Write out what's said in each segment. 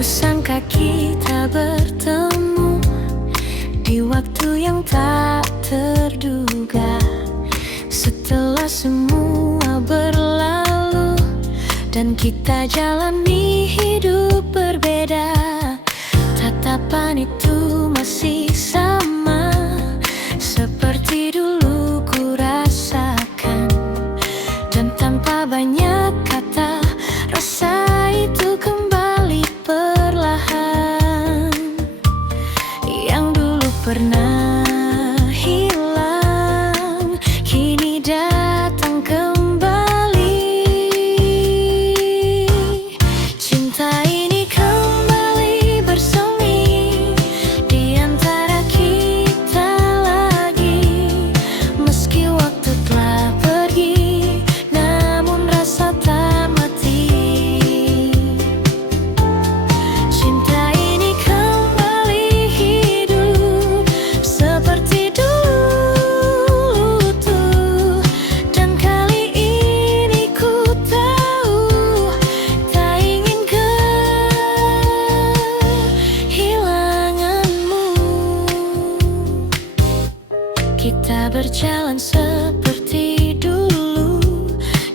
Kusangka kita bertemu di waktu yang tak terduga. Setelah semua berlalu dan kita jalani hidup berbeda, tatapan itu masih sama seperti dulu ku rasakan. Dan tanpa banyak kata, rasa itu kembali perlahan. Yang dulu pernah hilang, kini datang kembali. Cinta ini kembali bersemi di antara kita lagi. Meski waktu telah pergi, namun rasa tak mati. Cinta ini kembali hidup seperti dulu tuh. Dan kali ini ku tahu tak ingin kehilanganmu. Kita berjalan seperti dulu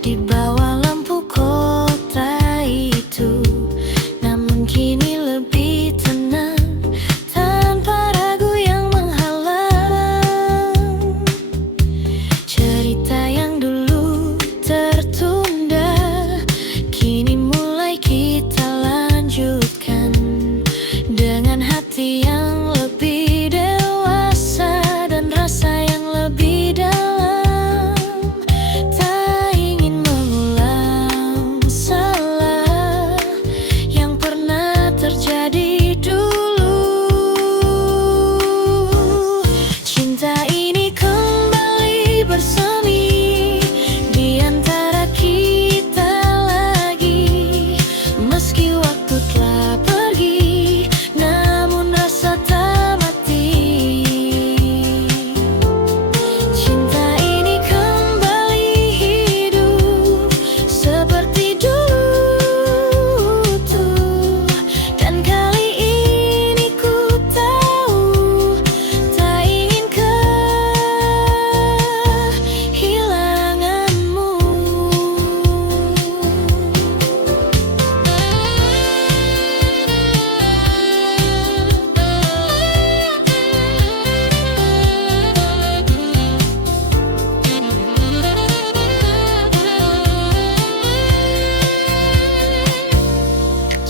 di bawah lampu kota itu, namun kini lebih tenang tanpa ragu yang menghalang. Cerita yang dulu tertunda kini mulai kita lanjutkan dengan hati yang lebih dewasa dan rasa yang lebih dalam. Tak ingin mengulang salah yang pernah terjadi dulu. Cinta ini kembali bersemi di antara kita lagi. Meski waktu telah pergi, namun rasa tak mati. Cinta ini kembali hidup seperti dulu tuh. Dan kali ini ku tahu tak ingin kehilanganmu.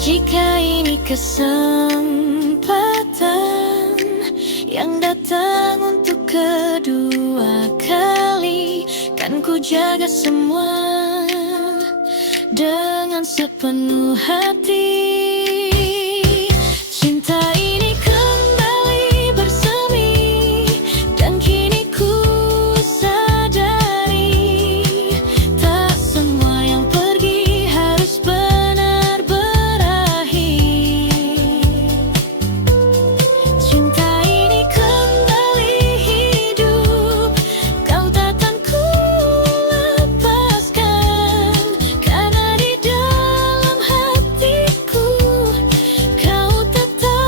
Jika ini kesempatan yang datang untuk kedua kali, kan ku jaga semua dengan sepenuh hati. Cinta ini kembali bersemi dan kini ku sadari tak semua yang pergi harus benar berakhir. Cinta ini kembali hidup, kau takkan ku lepaskan, karena di dalam hatiku kau tetap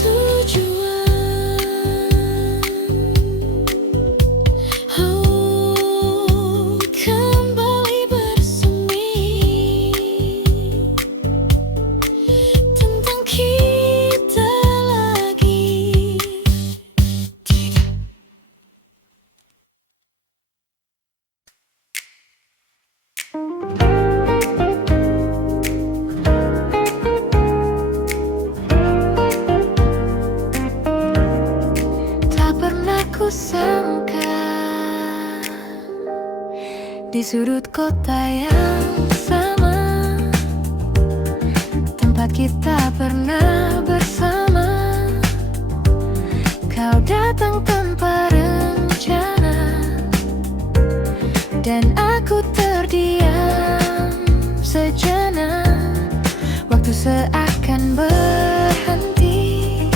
tujuan. Oh, kembali bersemi tentang kita lagi. Tak pernah kusangka di sudut kota yang sama, tempat kita pernah bersama, kau datang tanpa rencana dan aku terdiam sejenak. Waktu seakan berhenti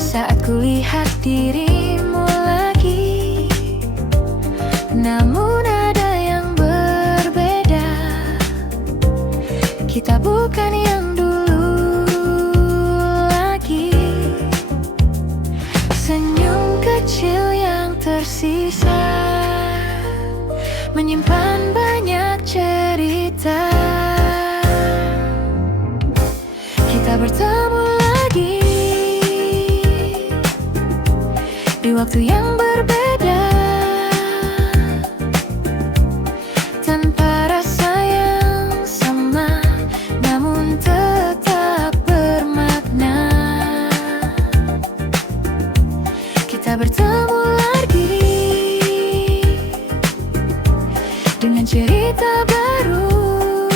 saat kulihat dirimu lagi. Namun ada yang berbeda, Kita bukan yang dulu lagi. Senyum kecil yang tersisa menyimpan banyak cerita. Kita bertemu lagi di waktu yang berbeda, tanpa rasa yang sama, namun tetap bermakna. Kita bertemu lagi dengan cerita baru,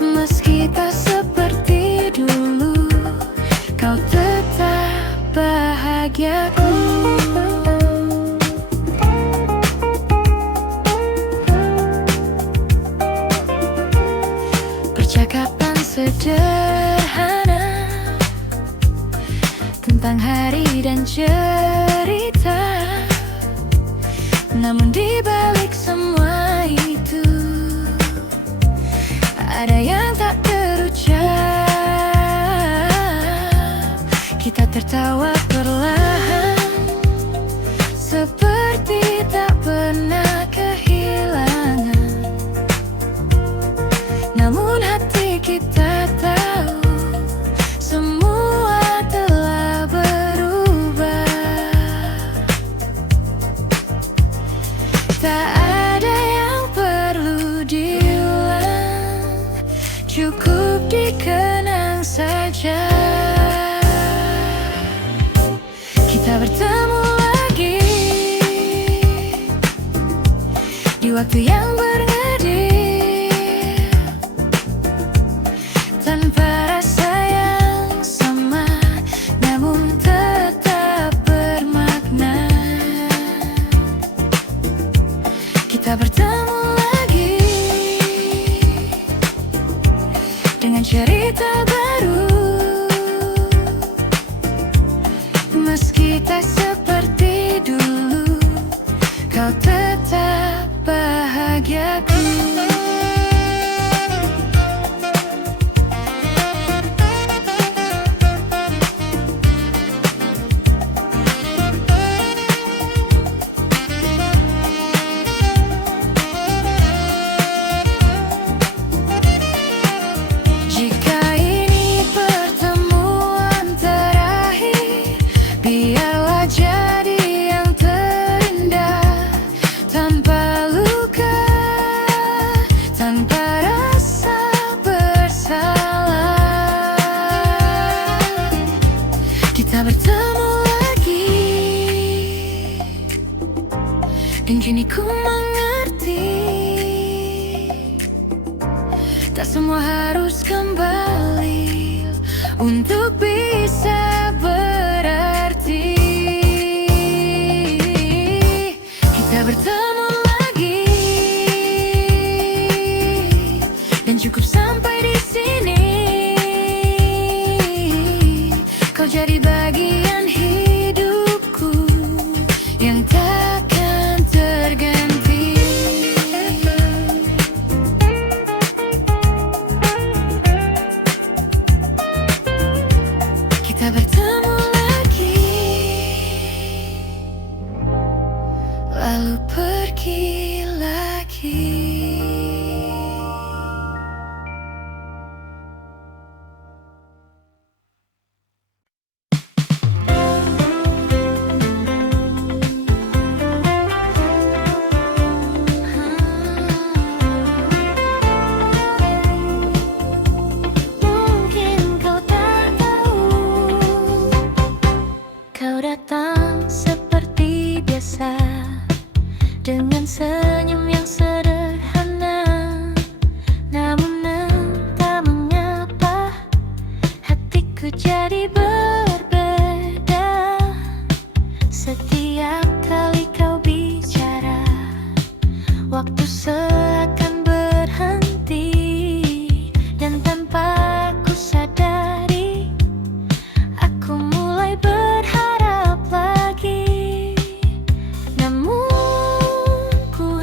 meski tak seperti dulu, kau tetap bahagiaku. Percakapan sederhana tentang hari dan cerita, namun di balik semua itu ada yang tak terucap. Kita tertawa perlahan, seperti tak pernah kehilangan. Namun hati kita tahu semua telah berubah. Tak ada yang perlu diulang, cukup dikenang saja. Kita bertemu lagi di waktu yang berngedip, tanpa rasa yang sama, namun tetap bermakna. Kita bertemu lagi dengan cerita baru, meski tak seperti dulu, kau tetap bahagiaku. Jika ini pertemuan terakhir, biarlah jadi yang terindah, tanpa luka, tanpa rasa bersalah. Kita bertemu lagi, dan kini ku mengerti, tak semua harus kembali untuk bisa berarti. Kita bertemu lagi, dan cukup sampai di sini. Kau jadi bagian hidupku yang takkan terganti. Kita bertemu lagi, lalu pergi lagi. Mungkin kau tak tahu, kau datang seperti biasa, dengan senyum yang sederhana. Namun entah mengapa hatiku jadi berbeda. Setiap kali kau bicara, waktu seakan berhenti, dan tanpa ku sadari, aku mulai berharap lagi. Namun ku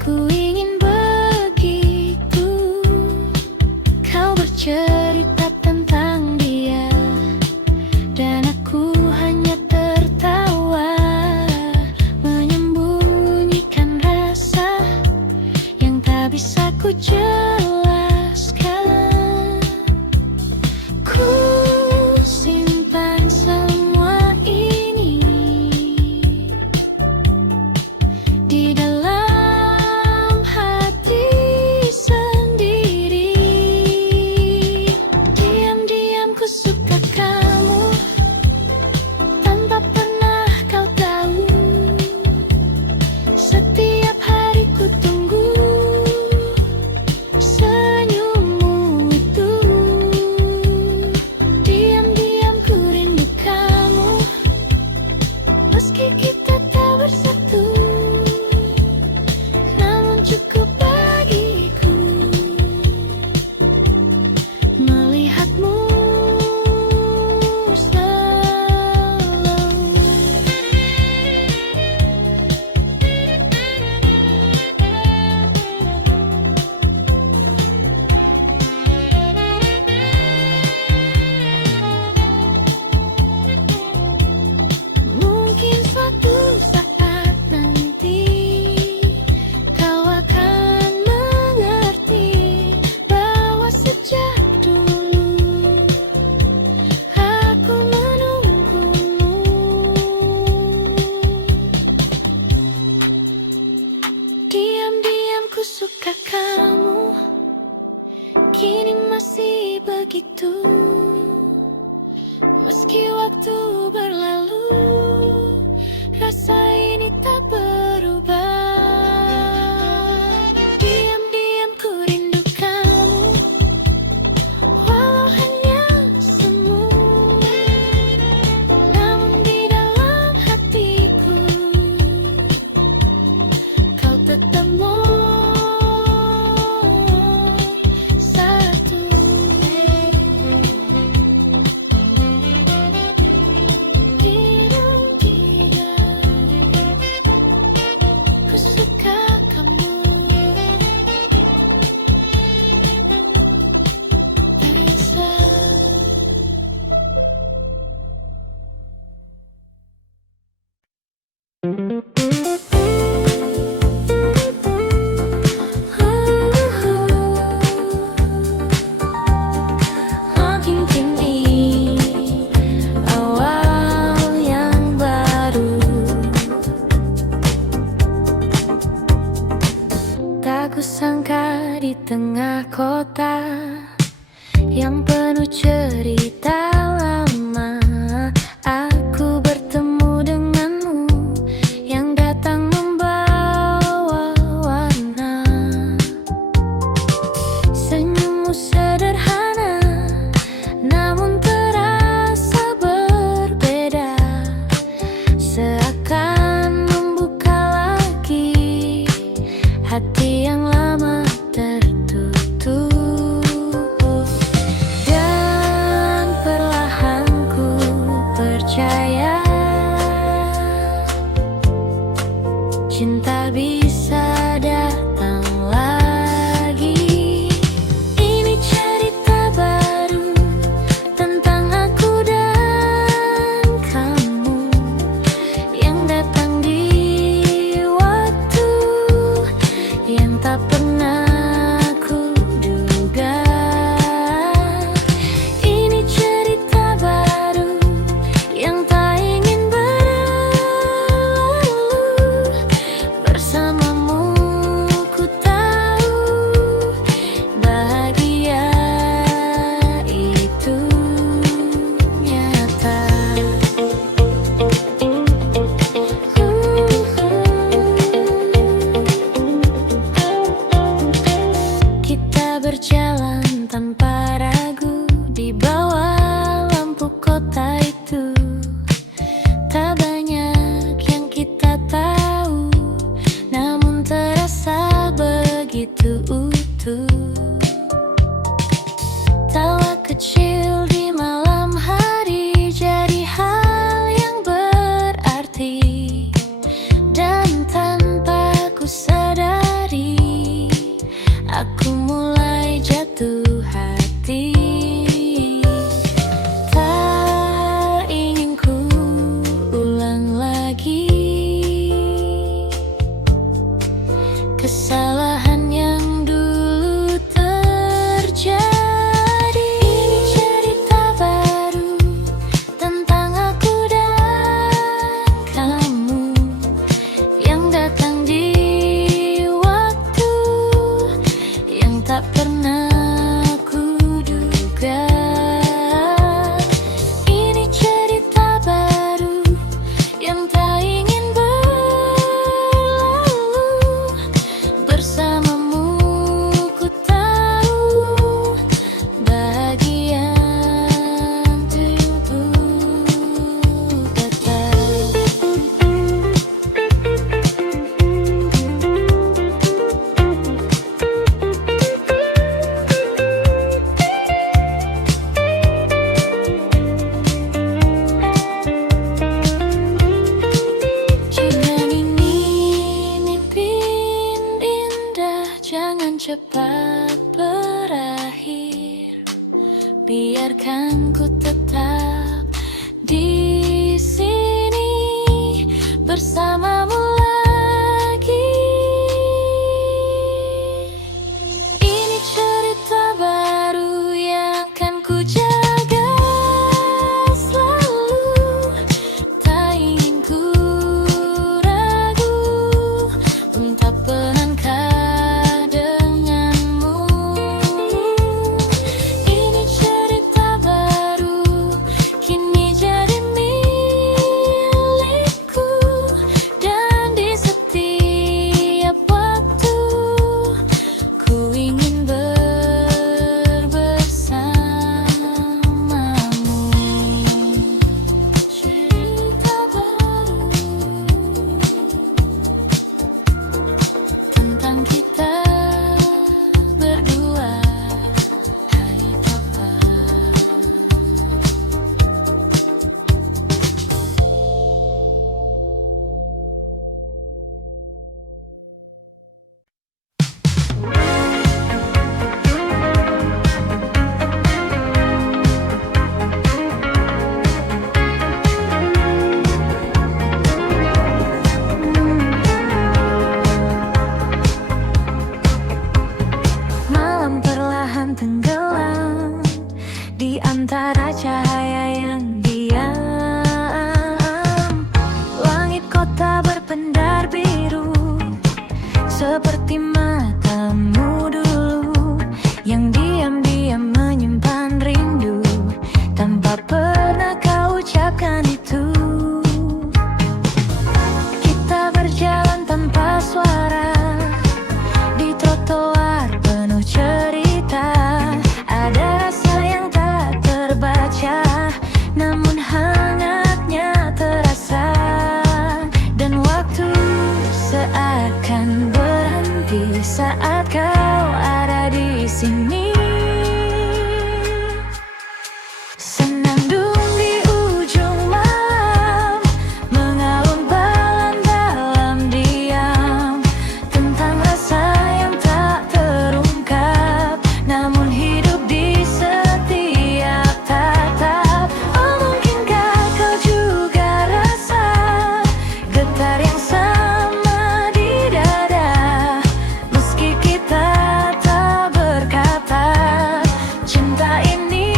Ku ingin begitu. Kau bercerita tentang dia, dan aku hanya tertawa, menyembunyikan rasa yang tak bisa ku jelaskan. Ku simpan semua ini di dalam hati sendiri. Diam-diam ku suka kamu, tanpa pernah kau tahu. Setiap hari ku tunggu senyummu itu. Diam-diam ku rindu kamu, meski kita tak bersatu. Namun cukup bagiku melihatmu selalu. Mungkin suatu saat nanti kau akan mengerti bahwa sejak dulu aku menunggumu. Diam-diam ku suka kamu, kini masih begitu. Meski waktu berlalu, rasa ini tak berubah. Diam-diam ku rindu kamu, walau hanya semu. Namun di dalam hatiku, kau tetap satu. Ku suka kamu, Raisa. Makin kini awal yang baru, tak kusangka di tengah kota yang penuh cerita lama, aku bertemu denganmu yang datang membawa warna. Senyummu sederhana, namun terasa berbeda, seakan membuka lagi hati yang lama tertutup. Dan perlahan ku percaya cinta bisa datang lagi. Ini cerita baru tentang aku dan kamu yang datang di waktu yang tak pernah ku duga. Ini cerita baru yang tak ingin berlalu bersamamu. kesalahan yang dulu terjadi. Ini cerita baru tentang aku dan kamu yang datang di waktu yang tak pernah kuduga. Ini cerita baru yang tak ingin berlalu. Bersamamu ku tahu bahagian tubuh kata. Jika ingin mimpi indah, jangan cepat berakhir. Biarkan ku tetap di sini bersamamu lagi. Ini cerita baru yang akan ku jaga selalu. Tak ingin ku ragu untuk melangkah denganmu. Ini cerita baru kini jadi milikku, dan di setiap waktu ku ingin bersamamu. Cerita baru tentang kita berdua. Hai Papa. Malam perlahan tenggelam di antara cahaya yang diam. Langit kota berpendar biru seperti matamu dulu, yang diam-diam menyimpan rindu tanpa pernah kau ucapkan itu. Kita berjalan tanpa suara di trotoar penuh cerita. Ada rasa yang tak terbaca, namun hangatnya terasa. Dan waktu seakan berhenti saat kau ada di sini. Senandung di ujung malam, mengalun balan dalam diam, tentang rasa yang tak terungkap, namun hidup di setiap tatap. Oh, mungkinkah kau juga rasa getar yang sama di dada, meski kita tak berkata, cinta ini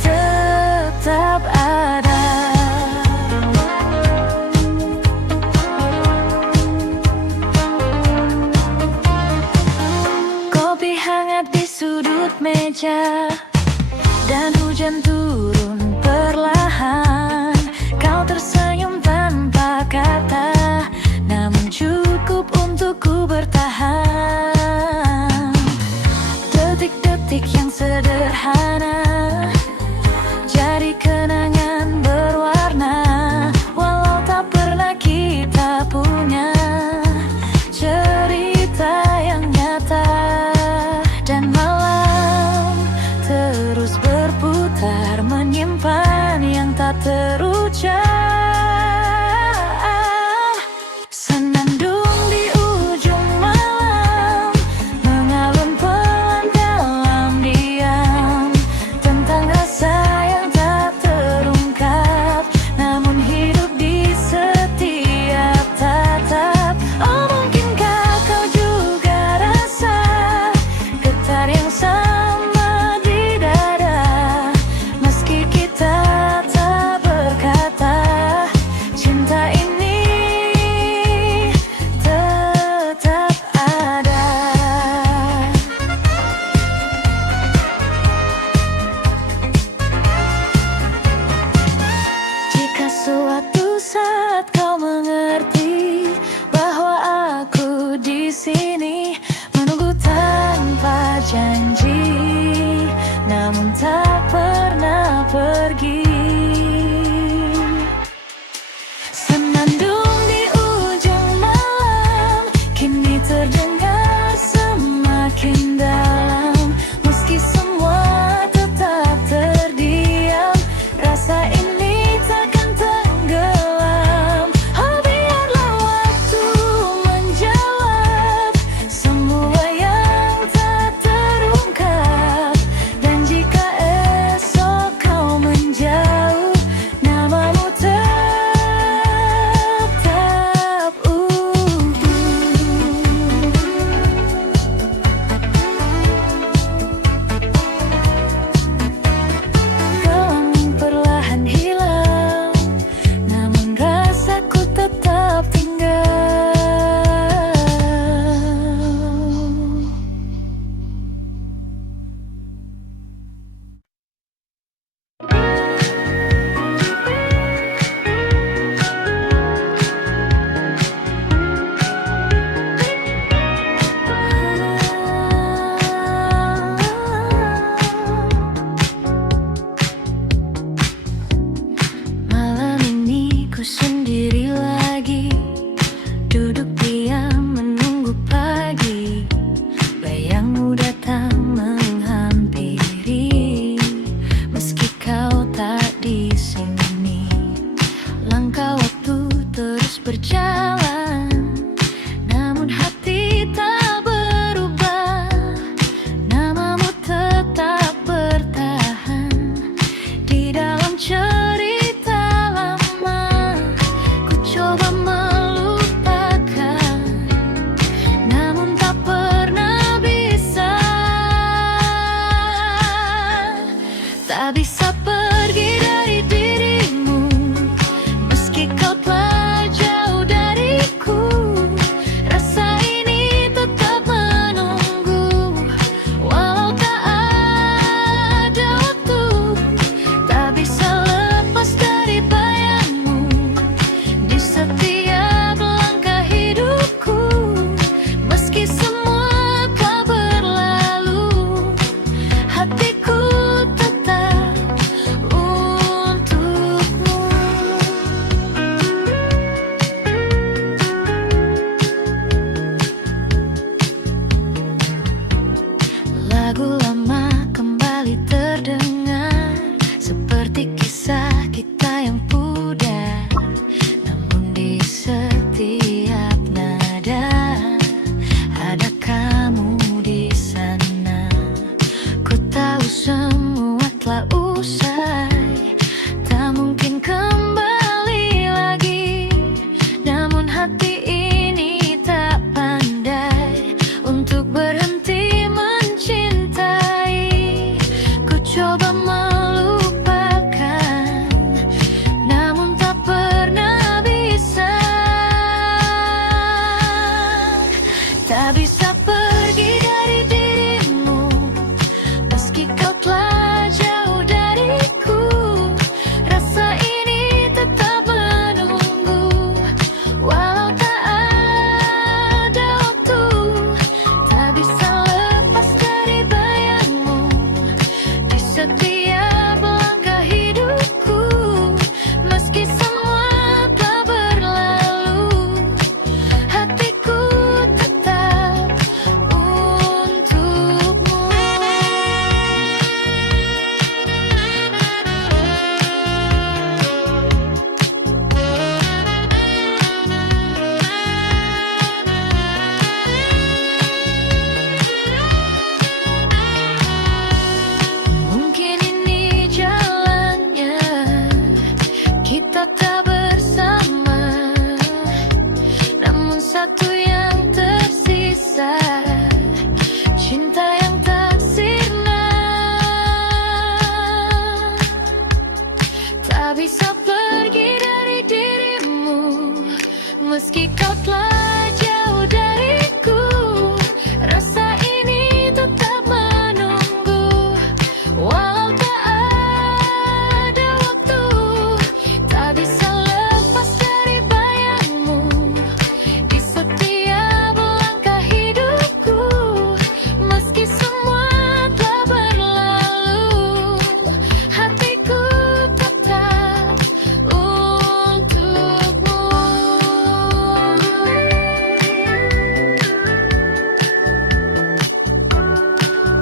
tetap ada. Kopi hangat di sudut meja, dan hujan turun perlahan. Kau tersenyum tanpa kata, namun cukup untuk ku bertahan. Detik-detik yang sederhana jadi kenangan berwarna, walau tak pernah kita punya cerita yang nyata. Dan malam terus berputar menyimpan Tak bisa pergi dari dirimu, meski kau telah jauh dariku. Rasa ini tetap menunggu, walau tak ada waktu. Tak bisa lepas dari bayangmu di setiap langkah hidupku. Meski semua telah berlalu, hatiku tetap untukmu. Mungkin ini jalannya, kita tak bersama, namun satu yang tersisa, cinta yang tak sirna. Tak bisa pergi dari dirimu, meski kau telah jauh dariku. Rasa ini tetap menunggu, walau tak ada waktu. Tak bisa lepas dari bayangmu di setiap langkah hidupku. Meski semua telah berlalu, hatiku tetap untukmu.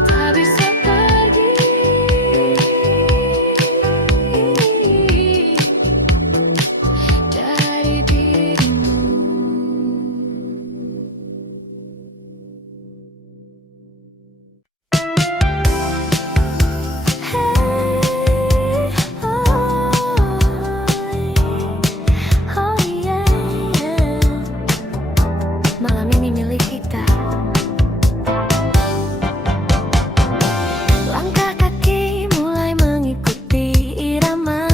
Tak bisa pergi dari dirimu. Malam ini milik kita. Langkah kaki mulai mengikuti irama,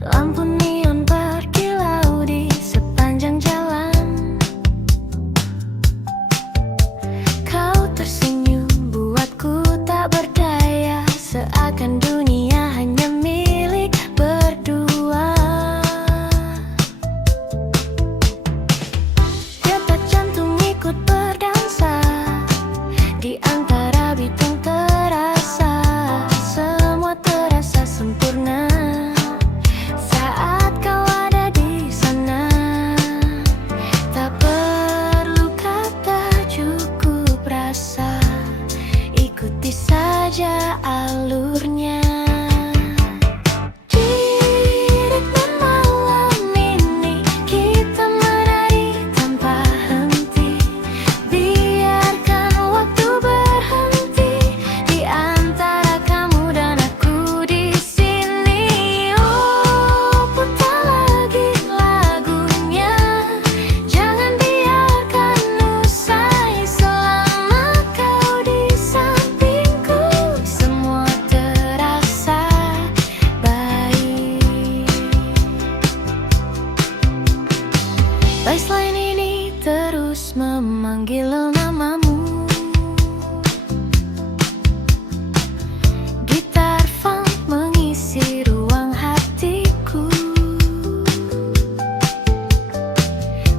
lampu neon berkilau di sepanjang jalan. Kau tersenyum buatku tak berdaya, seakan dunia hanya milik berdua. Detak jantung ikut berdansa di antara bitung terasa. Semua terasa sempurna saat kau ada di sana. Tak perlu kata, cukup rasa, ikuti saja alurnya. Di ritme malam ini kita menari tanpa henti. Biarkan waktu berhenti di antara kamu dan aku di sini. Oh, putar lagi lagunya, jangan biarkan usai. Selama kau di sampingku, semua terasa baik. Baseline ini terus memanggil namamu. Gitar funk mengisi ruang hatiku.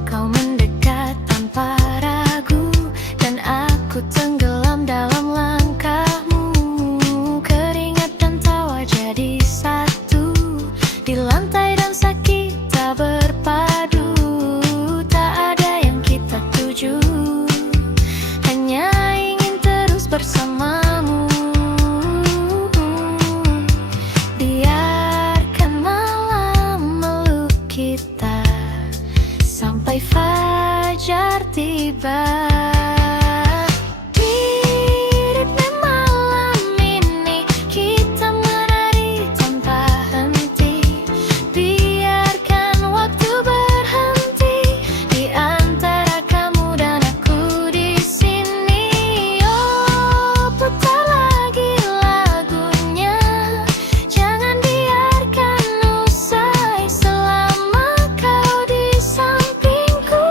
Kau mendekat tanpa ragu, dan aku tenggelam dalam langkahmu. Keringat dan tawa jadi satu, di lantai dansa kita berpadu. Tak ada yang kita tuju, hanya ingin terus bersamamu. Biarkan malam meluk kita sampai fajar tiba. Di ritme malam ini kita menari tanpa henti. Biarkan waktu berhenti di antara kamu dan aku di sini. Oh, putar lagi lagunya, jangan biarkan usai. Selama kau di sampingku,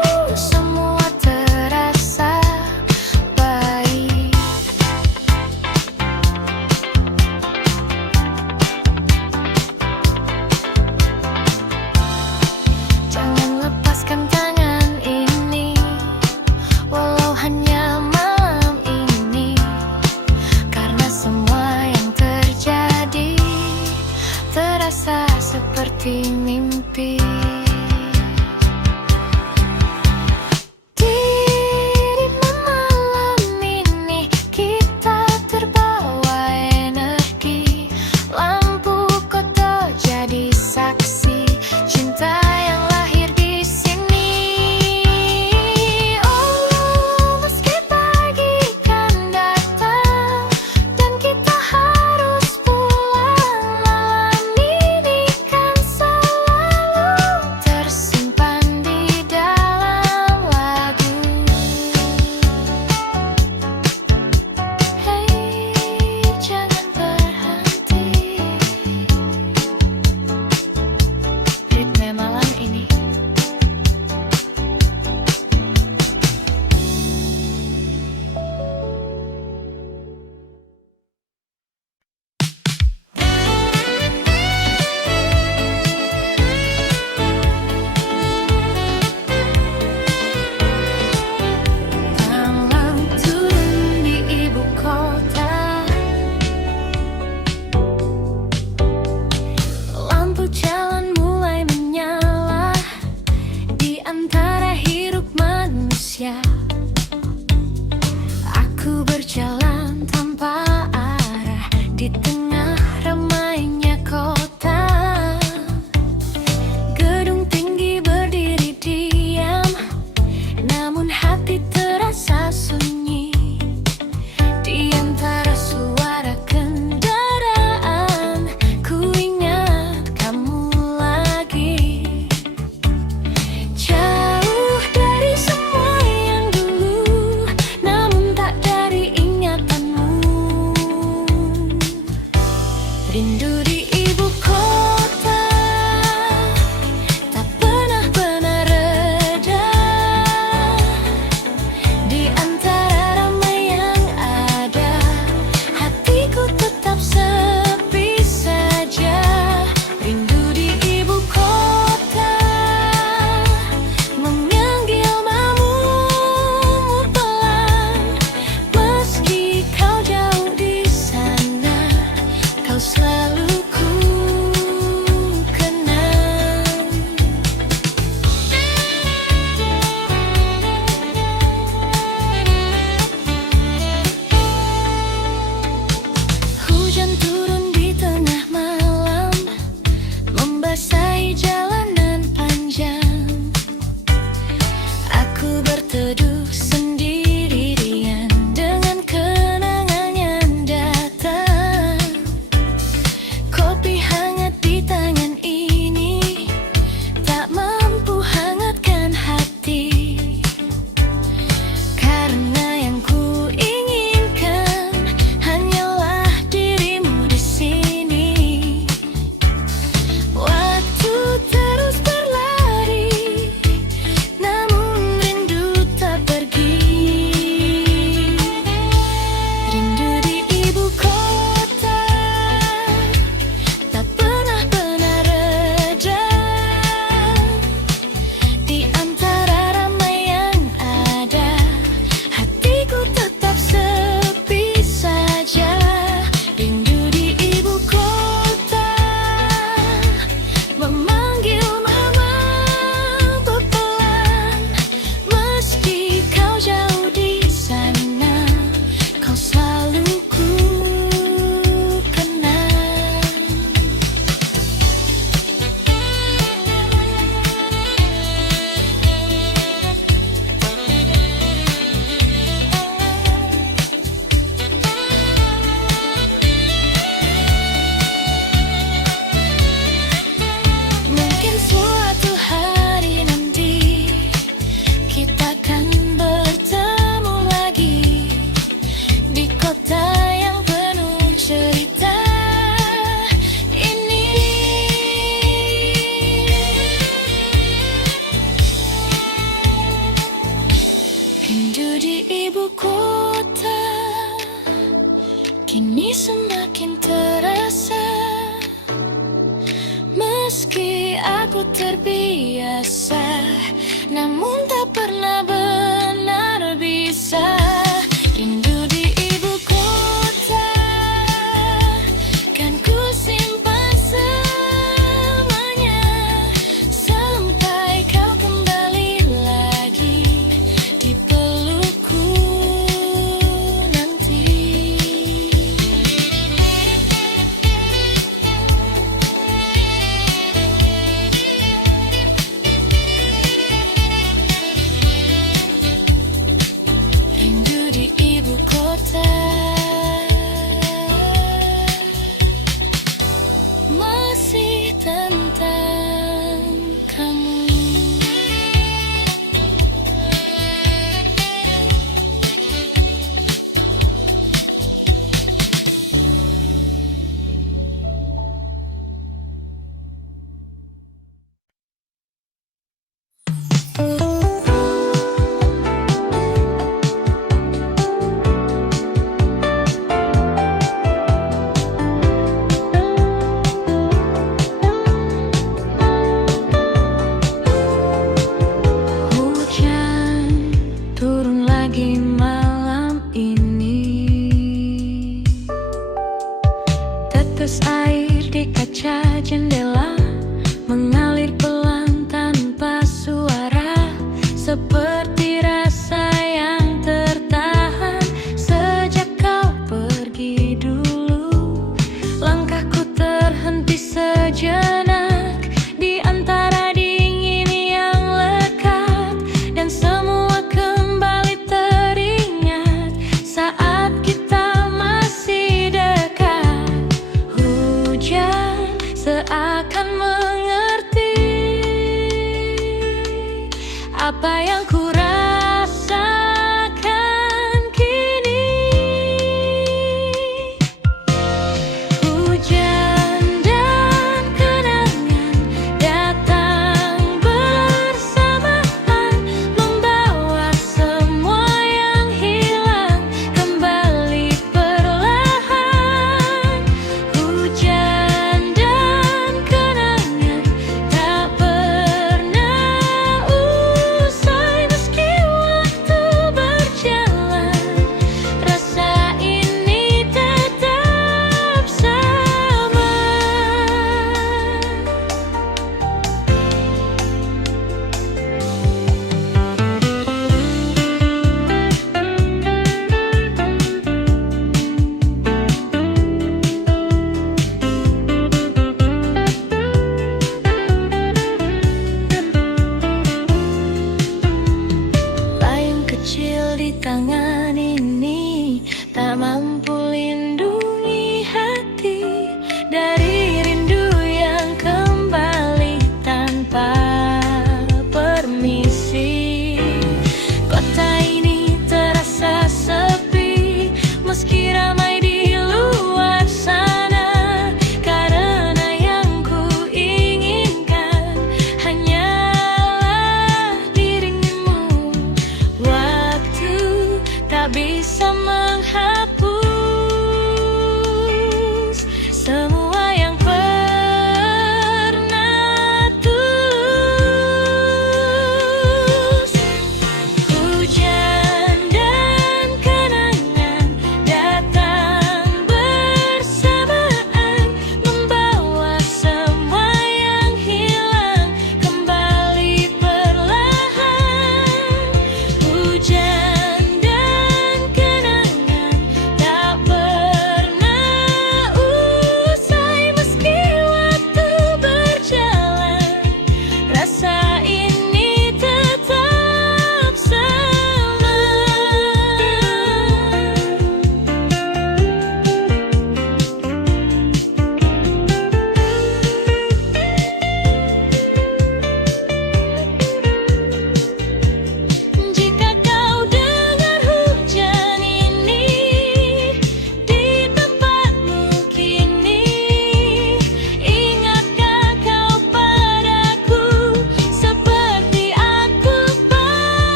semakin terasa, meski aku terbiasa, namun tak pernah benar bisa. Rindu di ibu kota, kan ku simpan semuanya, sampai kau kembali lagi di pelukku nanti. Rindu di ibu kota, masih tentang kamu. Hujan turun lagi malam ini, tetes air di kaca jendela mengalir pelan tanpa suara, seperti rasa yang tertahan sejak kau pergi dulu. Langkahku terhenti sejenak di antara dingin yang lekat, dan semua kembali teringat saat kita masih dekat. Hujan seakan mengerti apa yang ku rasakan kini. Hujan dan kenangan datang bersamaan, membawa semua yang hilang kembali perlahan. Hujan dan kenangan tak pernah usai, meski waktu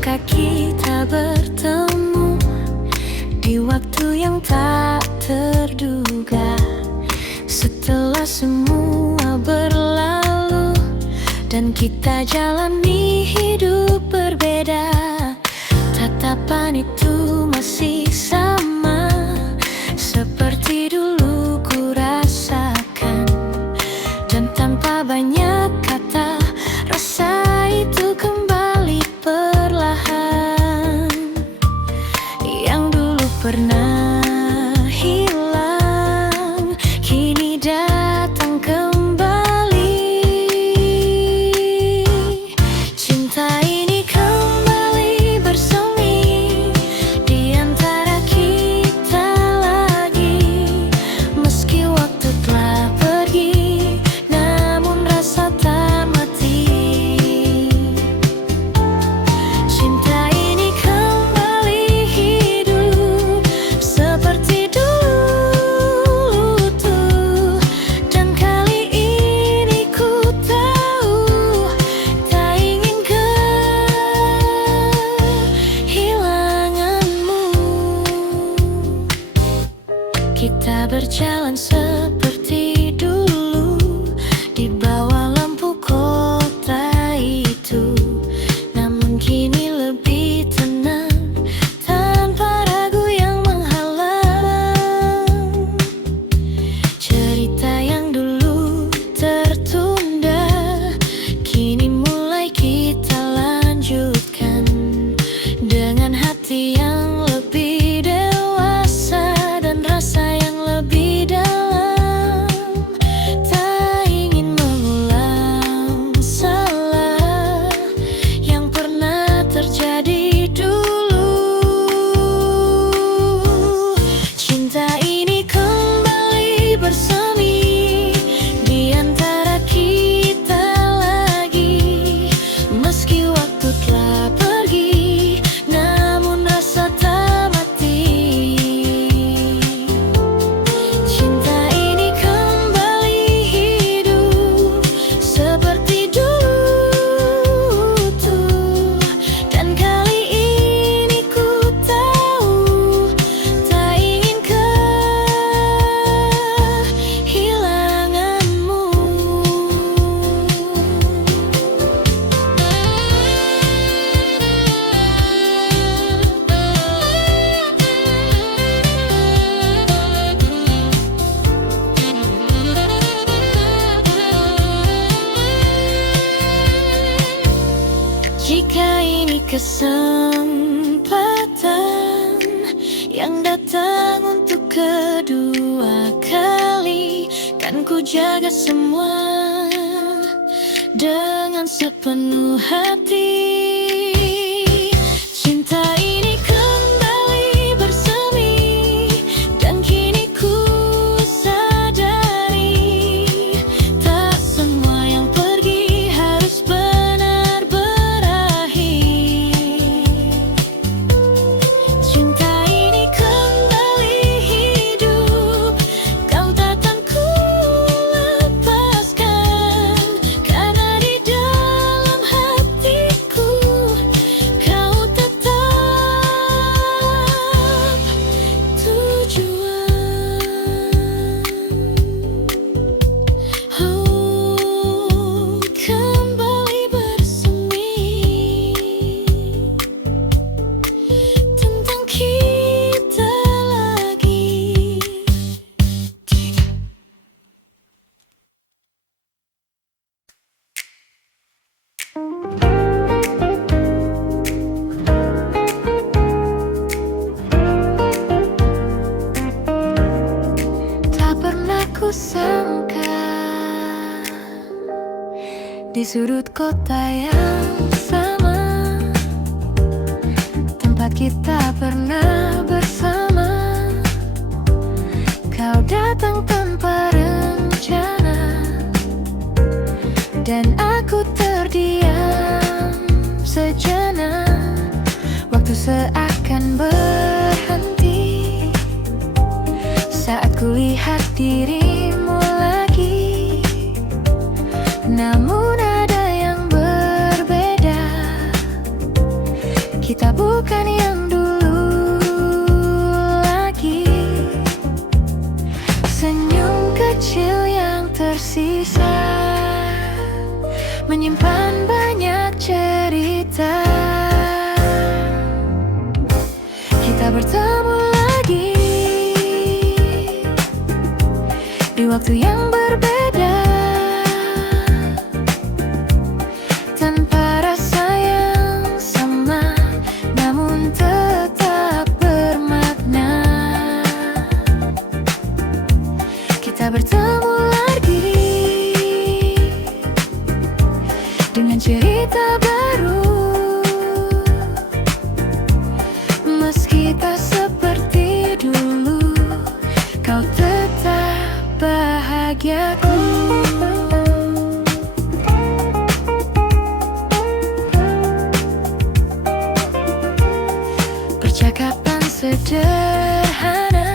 sangka kita bertemu di waktu yang tak terduga. Setelah semua berlalu dan kita jalani hidup berbeda, tatapan itu masih sama seperti dulu ku rasakan. Dan tanpa banyak kata, rasa itu kembali perlahan. Yang dulu pernah hilang, kini datang kembali. Cinta ini kembali bersemi di antara kita lagi. Meski waktu telah pergi, namun rasa tak mati. Cinta ini kembali hidup seperti dulu tuh. Dan kali ini ku tahu tak ingin kehilanganmu. Kita berjalan seperti dulu di bawah lampu kota itu, namun kini lebih tenang tanpa ragu yang menghalang. Cerita yang dulu tertunda kini mulai kita lanjutkan dengan hati yang lebih dewasa dan rasa yang lebih dalam. Tak ingin mengulang salah yang pernah terjadi dulu. Cinta ini kembali bersemi di antara kita lagi. Meski waktu telah pergi, namun rasa tak mati. Cinta ini kembali hidup seperti dulu tuh. Dan kali ini ku tahu tak ingin kehilanganmu. Jika ini kesempatan yang datang untuk kedua kali, kan ku jaga semua dengan sepenuh hati. Cinta ini kembali bersemi dan kini ku sadari tak semua yang pergi harus benar berakhir. Cinta ini kembali hidup, kau takkan ku lepaskan, karena di dalam hatiku kau tetap tujuan. Oh, kembali bersemi tentang kita lagi. Tak pernah ku sangka di sudut kota yang sama tempat kita pernah bersama, kau datang tanpa rencana dan aku terdiam sejenak. Waktu seakan berhenti saat kulihat dirimu lagi. Namun ada yang berbeda bukan yang dulu lagi. Senyum kecil yang tersisa menyimpan banyak cerita. Kita bertemu lagi di waktu yang berbeda, tanpa rasa yang sama, namun tetap bermakna. Kita bertemu lagi dengan cerita baru, meski tak seperti dulu, kau tetap bahagiaku. Percakapan sederhana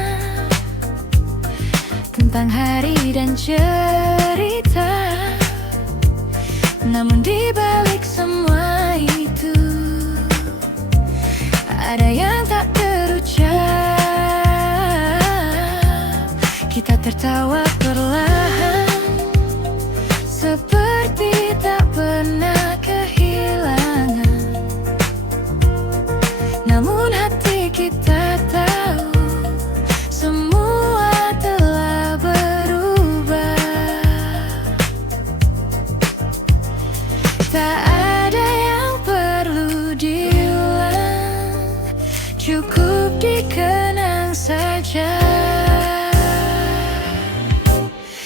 tentang hari dan cerita, namun di balik semua itu ada yang tak terucap. Kita tertawa perlahan, seperti tak pernah kehilangan. Namun hati kita tahu semua telah berubah. Tak ada yang perlu diulang, cukup dikenang saja.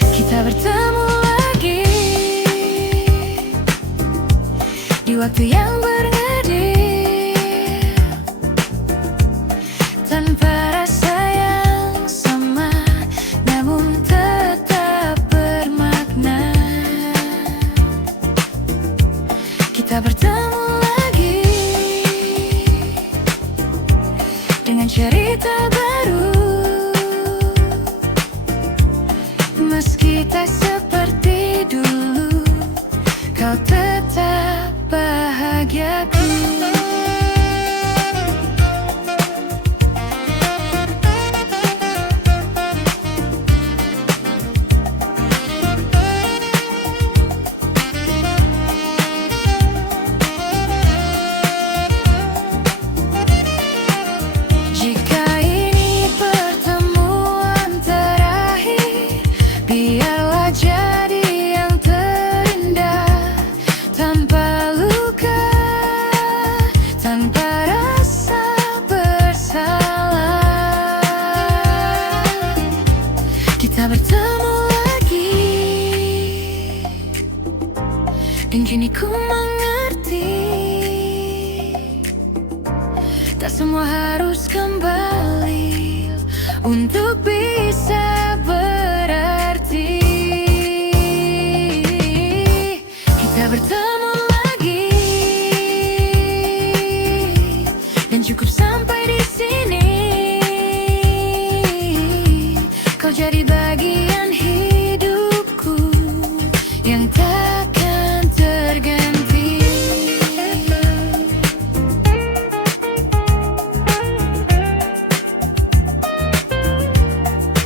Kita bertemu lagi di waktu yang bernadil, tanpa rasa yang sama, namun tetap bermakna. Kita bertemu lagi dengan cerita baru, meski tak seperti dulu, kau tetap bahagiaku. Jika ini pertemuan terakhir, biarlah jadi yang terindah, tanpa luka, tanpa rasa bersalah. Kita bertemu lagi, dan kini ku mengerti, tak semua harus kembali untuk bisa berarti. Kita bertemu lagi, dan cukup sampai di sini. Kau jadi bagian hidupku yang takkan terganti.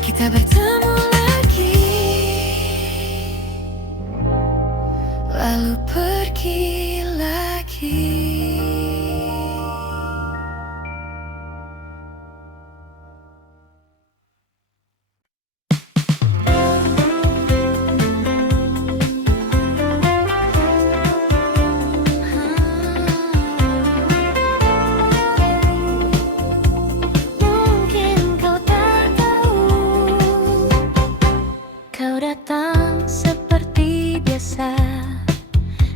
Kita bertemu lagi, lalu pergi lagi. Mungkin kau tak tahu, kau datang seperti biasa,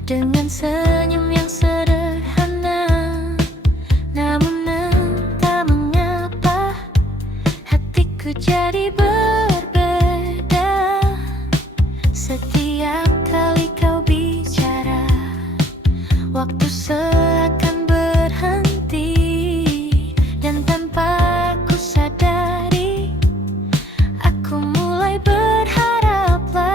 dengan senyum yang sederhana. Namun entah mengapa hatiku jadi berbeda. Setiap kali kau bicara, waktu seakan berhenti, dan tanpa ku sadari, aku mulai berharap lagi.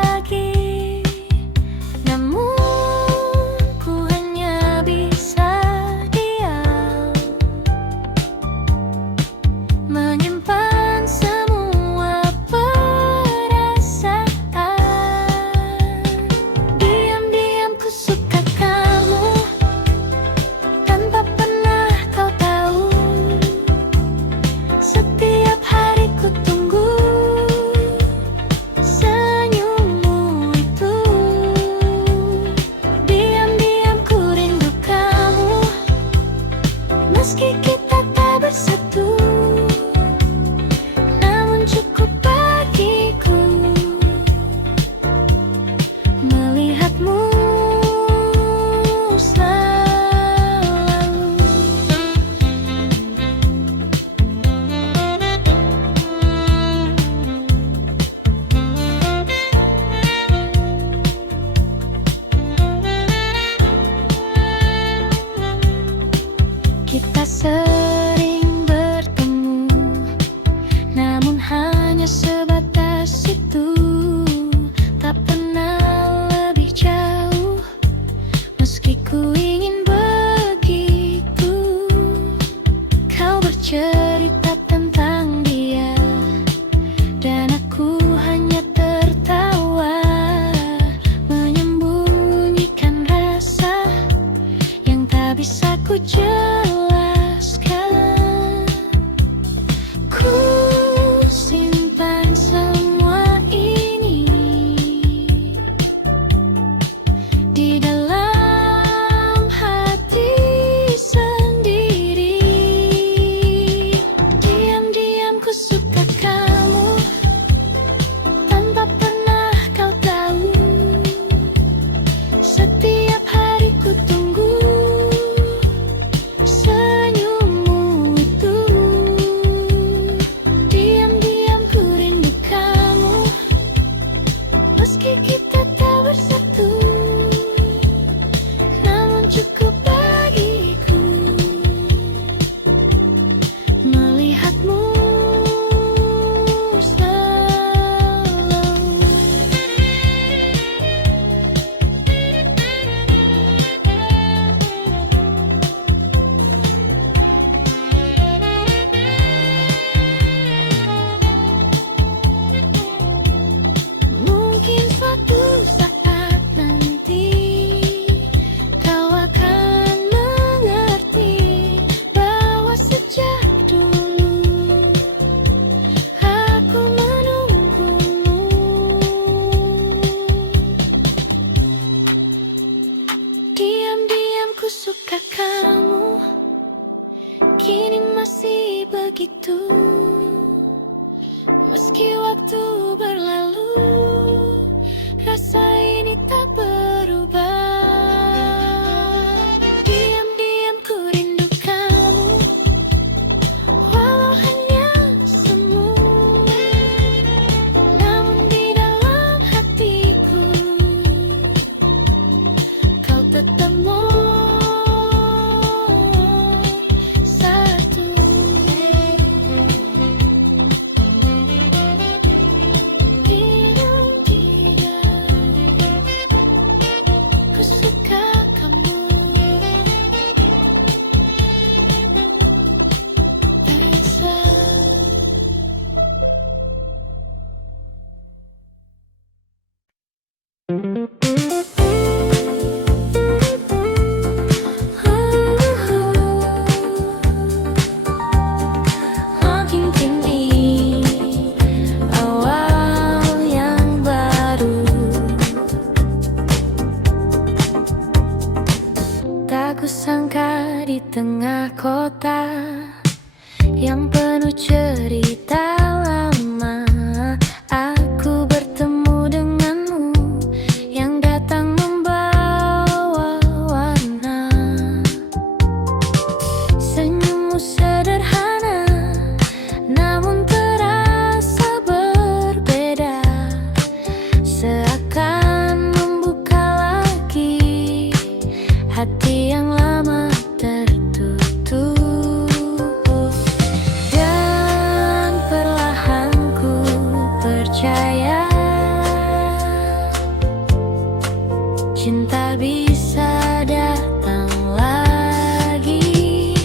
cinta bisa datang lagi.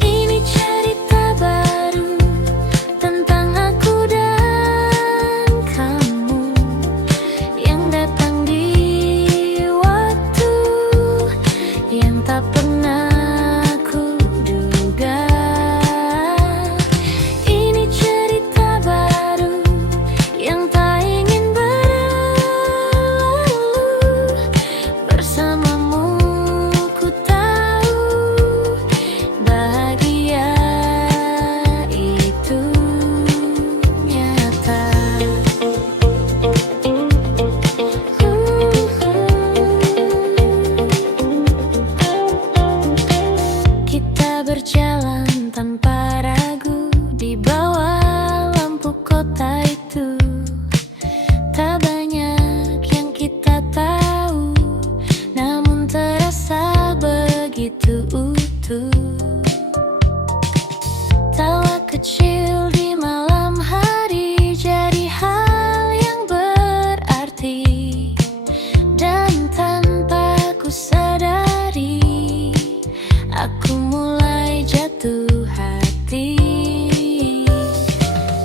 Ini cerita baru tentang aku dan kamu yang datang di waktu yang tak pernah ku duga. Ini cerita baru yang tak ingin berlalu. Bersamamu ku tahu bahagia itu nyata. Kita berjalan tanpa ragu di bawah lampu kota itu. Tak banyak yang kita tahu, namun terasa begitu utuh. Tawa kecil di malam hari jadi hal yang berarti, dan tanpa ku sadari aku mulai jatuh hati.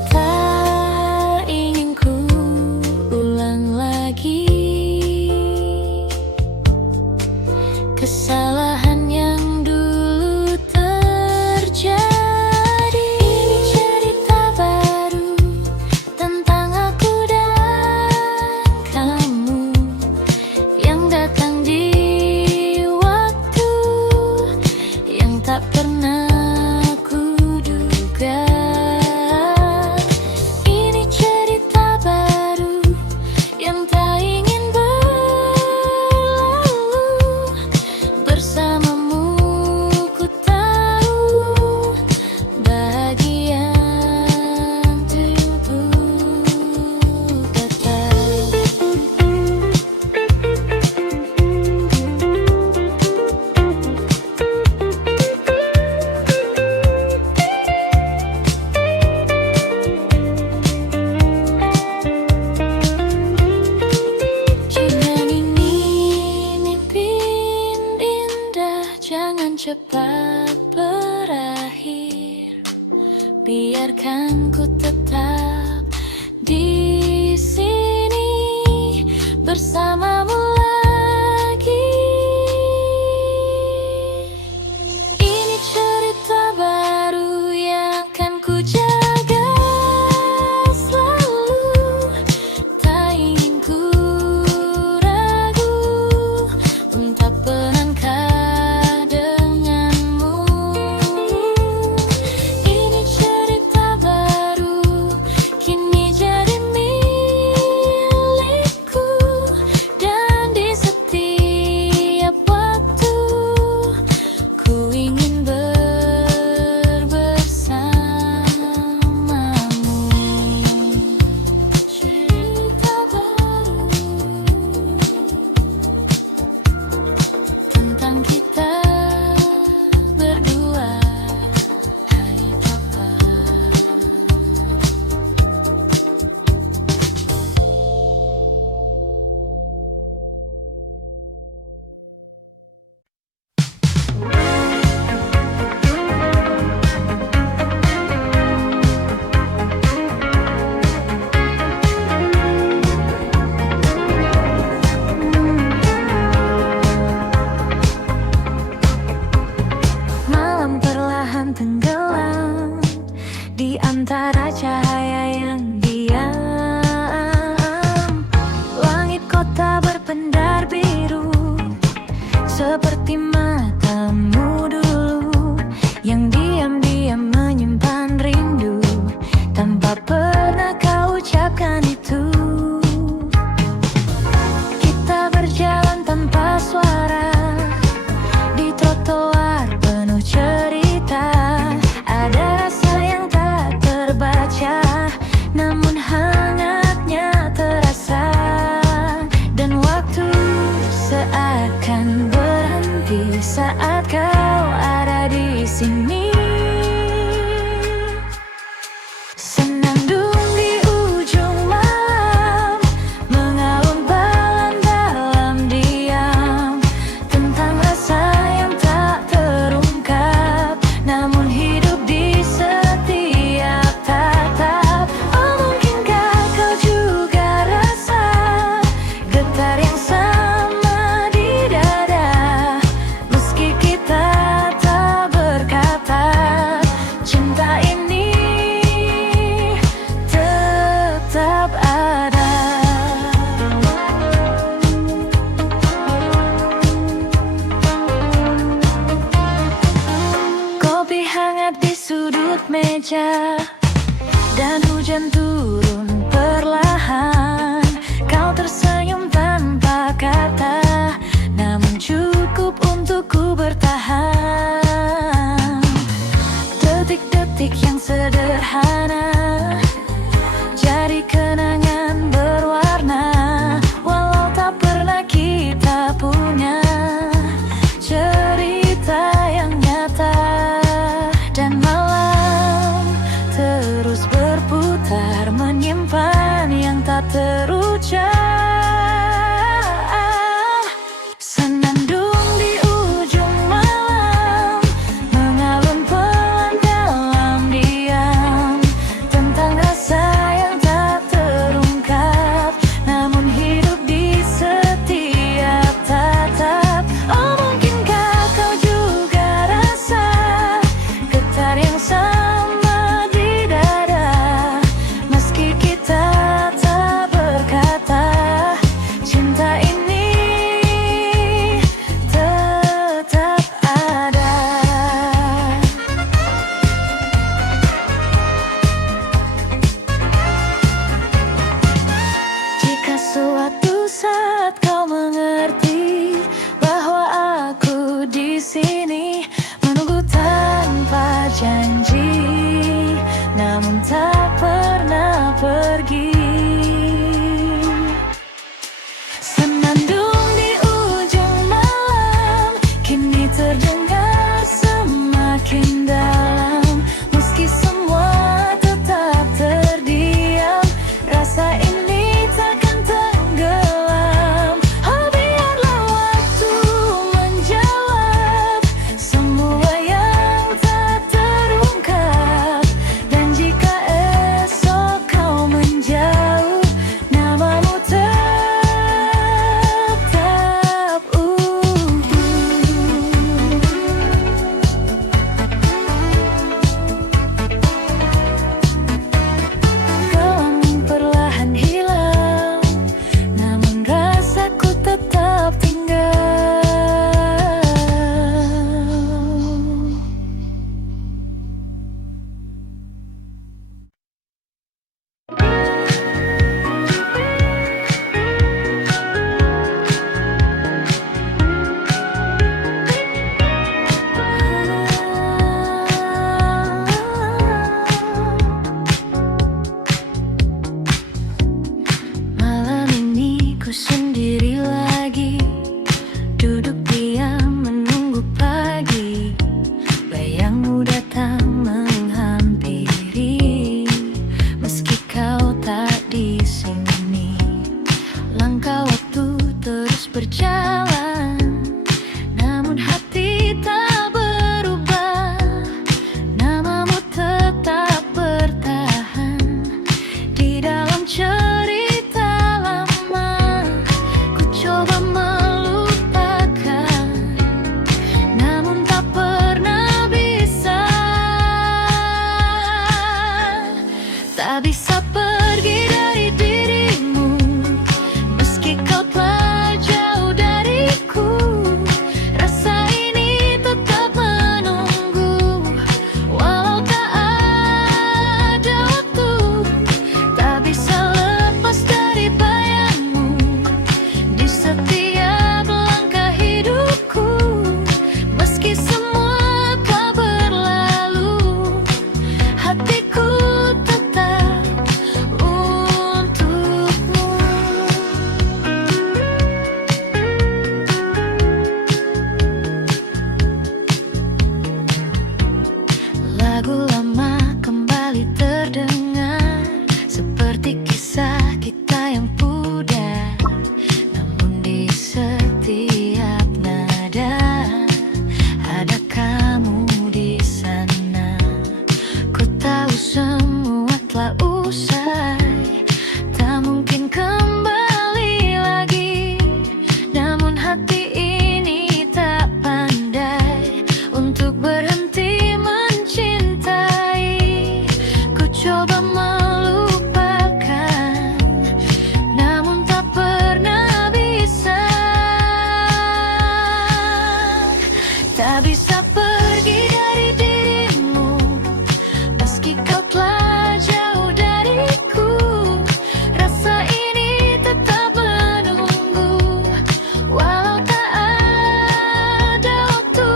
Tak ingin ku ulang lagi kesalahan yang dulu terjadi. Ini cerita baru tentang aku dan kamu yang datang di waktu yang tak pernah ku duga. Ini cerita baru yang tak ingin berlalu. Bersamamu ku tahu bahagia tubuh kata. Jangan ini mimpi indah, jangan cepat berakhir. Biarkan ku tetap di sini bersamamu lagi. Ini cerita baru yang akan ku jaga selalu. Tak ingin ku ragu untuk melangkah denganmu. Ini cerita baru kini jadi milikku. sendiri lagi, duduk diam menunggu pagi. Bayangmu datang menghampiri, meski kau tak di sini. Langkah waktu terus berjalan, namun hati tak berubah. Namamu tetap bertahan di dalam cerita lama. Ku coba melupakan, namun tak pernah bisa. Tak bisa pergi dari dirimu, meski kau telah jauh dariku. Rasa ini tetap menunggu, walau tak ada waktu. Tak bisa lepas dari bayangmu di setiap langkah hidupku. Meski semua telah berlalu, hatiku tetap untukmu. Lagu lama kembali terdengar, seperti kisah kita yang pudar. Namun di setiap nada ada kamu di sana. Ku tahu semua telah usai, tak mungkin kembali lagi. Namun hati ini tak pandai untuk berhenti mencintai. Ku coba melupakan, namun tak pernah bisa. Tak bisa pergi dari dirimu, meski kau telah jauh dariku. Rasa ini tetap menunggu, walau tak ada waktu.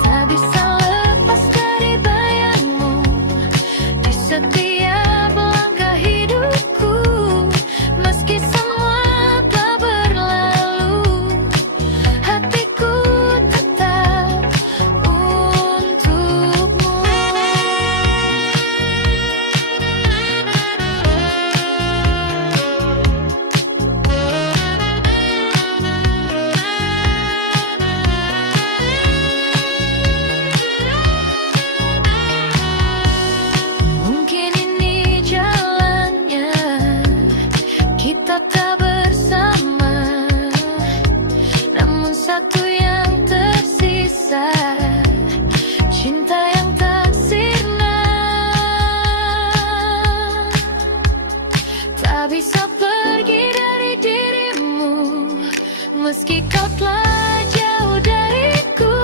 Tak bisa lepas dari bayangmu di setiap langkah hidupku. Meski semua telah berlalu, hatiku tetap untukmu. Mungkin ini jalannya, kita tak bersama. Namun satu yang tersisa, cinta yang tak sirna. Tak bisa pergi dari dirimu, meski kau telah jauh dariku.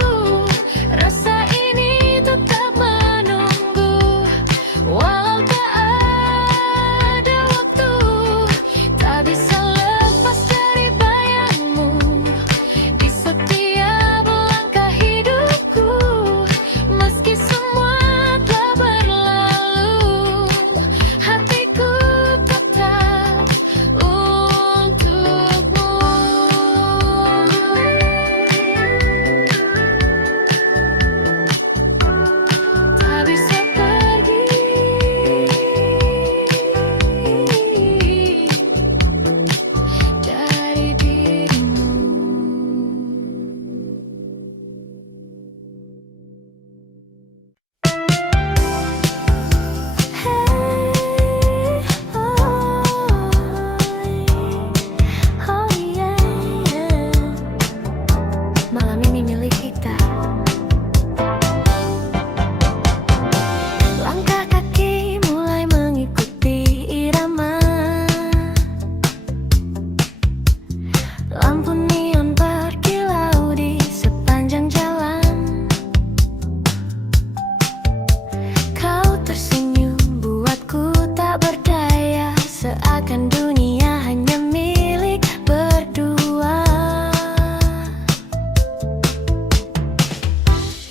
Rasa ini tetap menunggu, walau tak ada waktu. Tak bisa lepas dari bayangmu di setiap langkah hidupku. Meski semua telah berlalu, hatiku tetap untukmu. Tak bisa pergi dari dirimu. Oh yeah, malam ini milik kita. Langkah kaki mulai mengikuti irama. Lampu neon berkilau di sepanjang jalan. Kau tersenyum buatku tak berdaya, seakan dunia hanya milik berdua.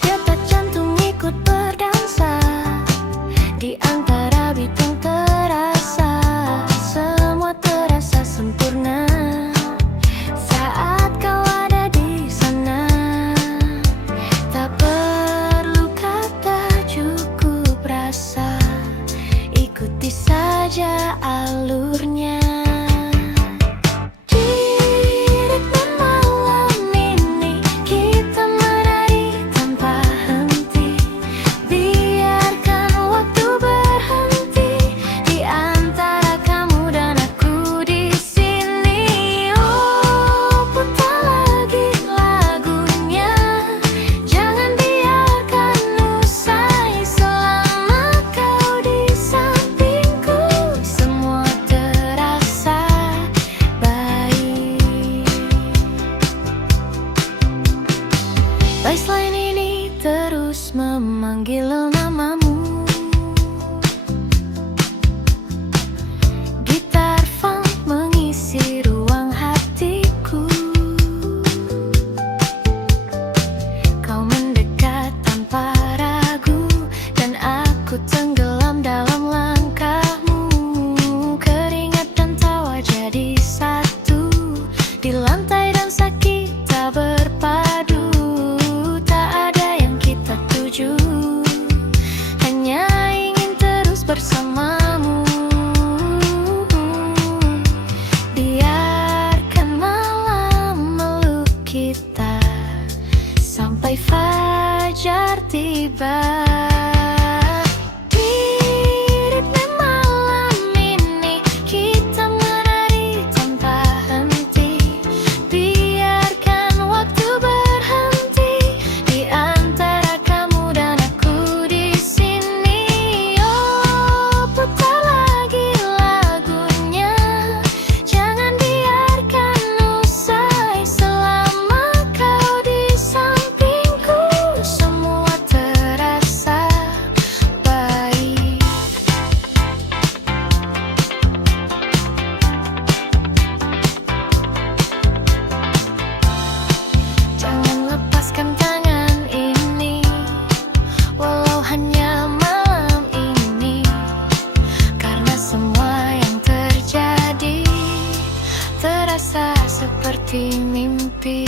Detak jantung ikut berdansa di antara bintang terasa. Semua terasa sempurna. terasa seperti mimpi.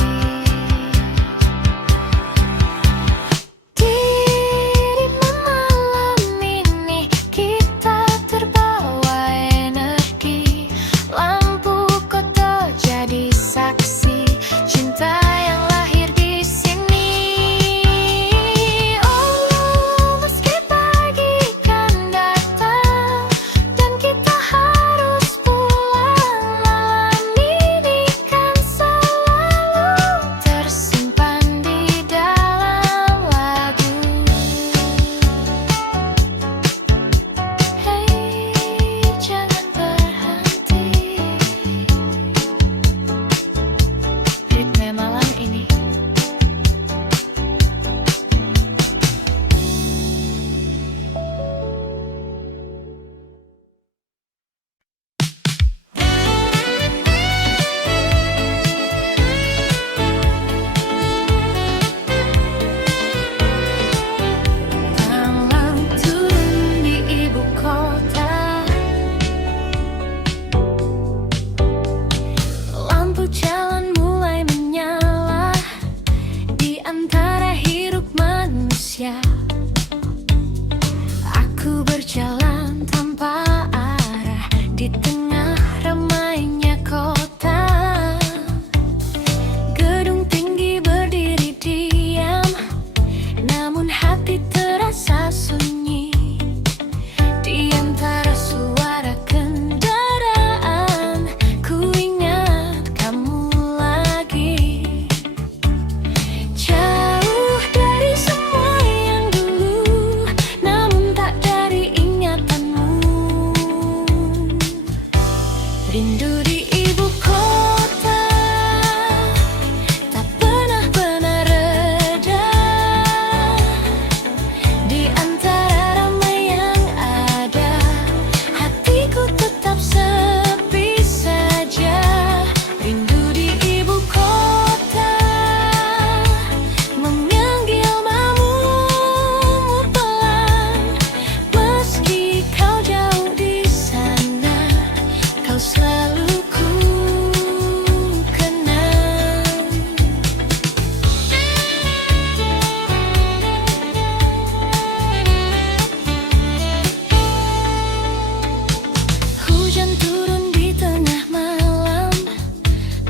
Aku berjalan tanpa arah di tengah ramainya kota. Gedung tinggi berdiri diam, namun hati terasa sunyi. Di antara suara kendaraan, ku ingat kamu lagi. Jauh dari semua yang dulu, namun tak dari ingatanmu. Rindu di ibu kota tak pernah reda. Di antara ramai yang ada, hatiku tetap sepi saja. Rindu di ibu kota, memanggil namamu pelan. Meski kau jauh di sana, kau selalu ku kenang. Hujan turun di tengah malam,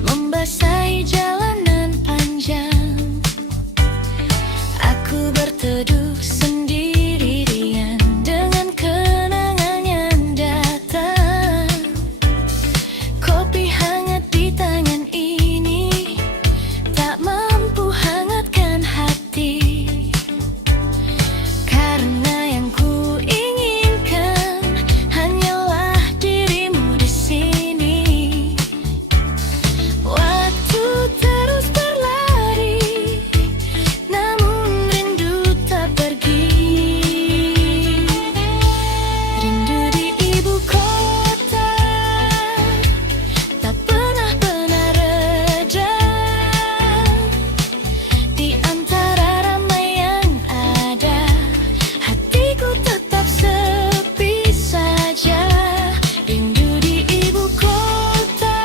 membasahi jalanan panjang. Aku berteduh sendirian dengan kenangan yang datang. Kopi hangat di tangan ini tak mampu hangatkan hati, karena yang ku inginkan hanyalah dirimu di sini. Waktu terus berlari, namun rindu tak pergi. Rindu di ibu kota tak pernah reda. Di antara ramai yang ada, hatiku tetap sepi saja. Rindu di ibu kota,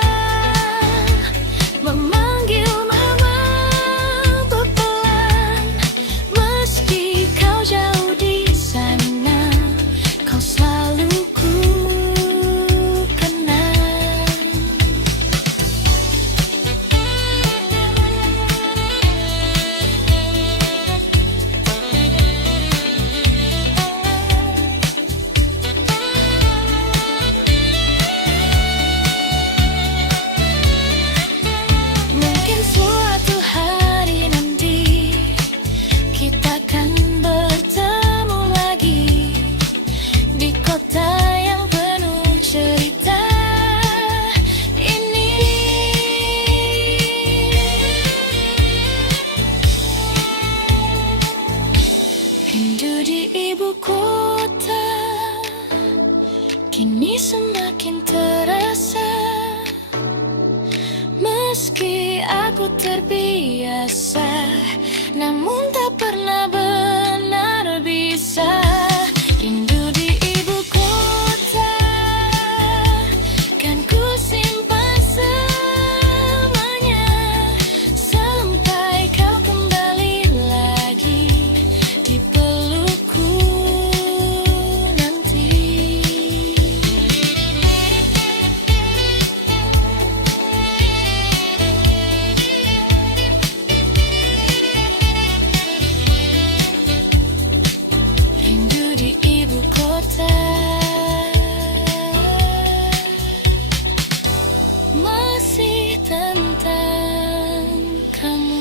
memanggil namamu pelan. Meski kau jauh di sana, kau selalu ku kenang. Mungkin suatu hari nanti kita akan bertemu lagi di kota yang penuh cerita ini. Rindu di ibu kota kini semakin terasa. Meski aku terbiasa, namun tak pernah benar bisa. Rindu di ibu kota kan ku simpan tentang kamu.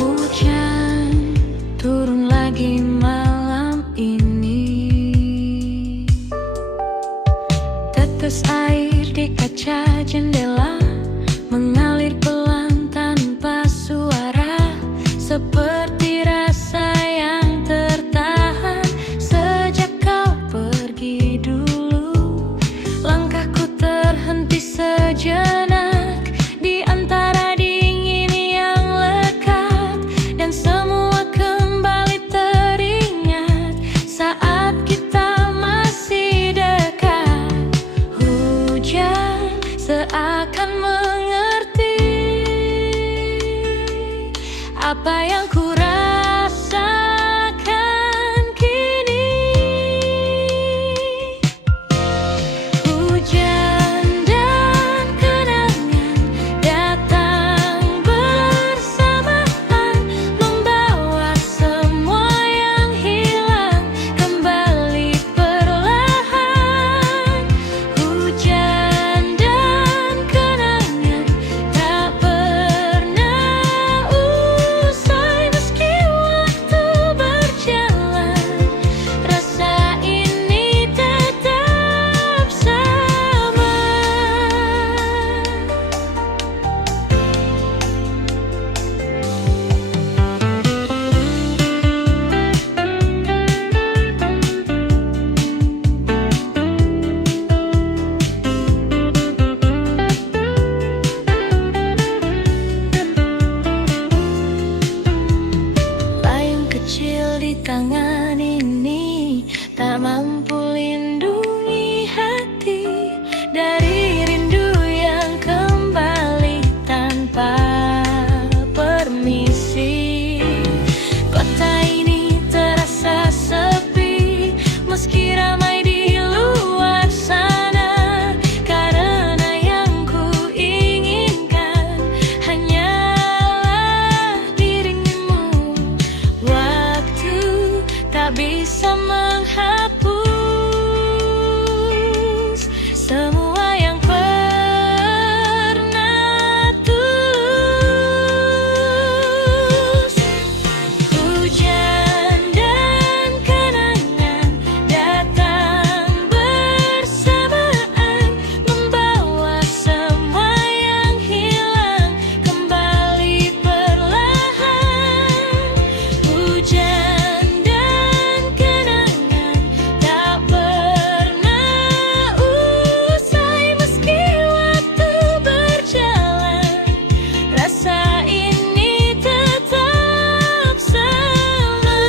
Hujan turun lagi malam ini. Tetes air di kaca jendela mengalir pelan tanpa suara, seperti rasa yang tertahan sejak kau pergi dulu. Langkahku terhenti sejenak di antara dingin yang lekat, dan semua kembali teringat saat kita masih dekat. Hujan seakan mengerti apa yang ku rasakan kini. Hujan dan kenangan datang bersamaan, membawa semua yang hilang kembali perlahan. Hujan dan kenangan tak pernah usai meski waktu berjalan. Rasa ini tetap sama. Payung kecil di tangan ini tak mampu lindungi hati dari rindu yang kembali tanpa permisi. Kota ini terasa sepi meski ramai di luar sana, karena yang ku inginkan hanyalah dirimu. Waktu tak bisa menghapus semua yang pernah tulus. Hujan dan kenangan datang bersamaan, membawa semua yang hilang kembali perlahan. Hujan dan kenangan tak pernah usai meski waktu berjalan. Rasa ini tetap sama.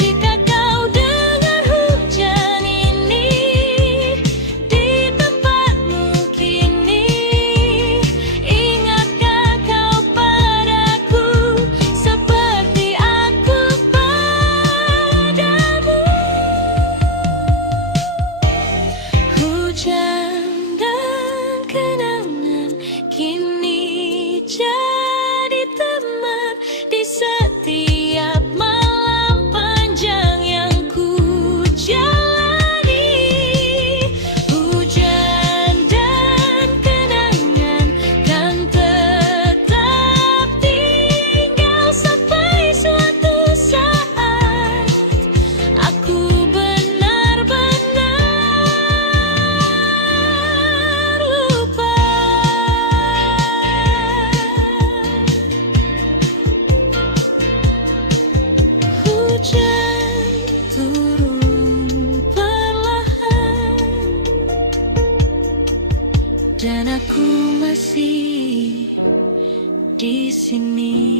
Jika kau dengar hujan ini di tempatmu kini, ingatkah kau padaku seperti aku padamu? Hujan dan kenangan kini jadi teman di setiap malam panjang yang ku jalani. Hujan dan kenangan kan tetap tinggal sampai suatu saat aku benar-benar lupa. Hujan turun perlahan, dan aku masih di sini.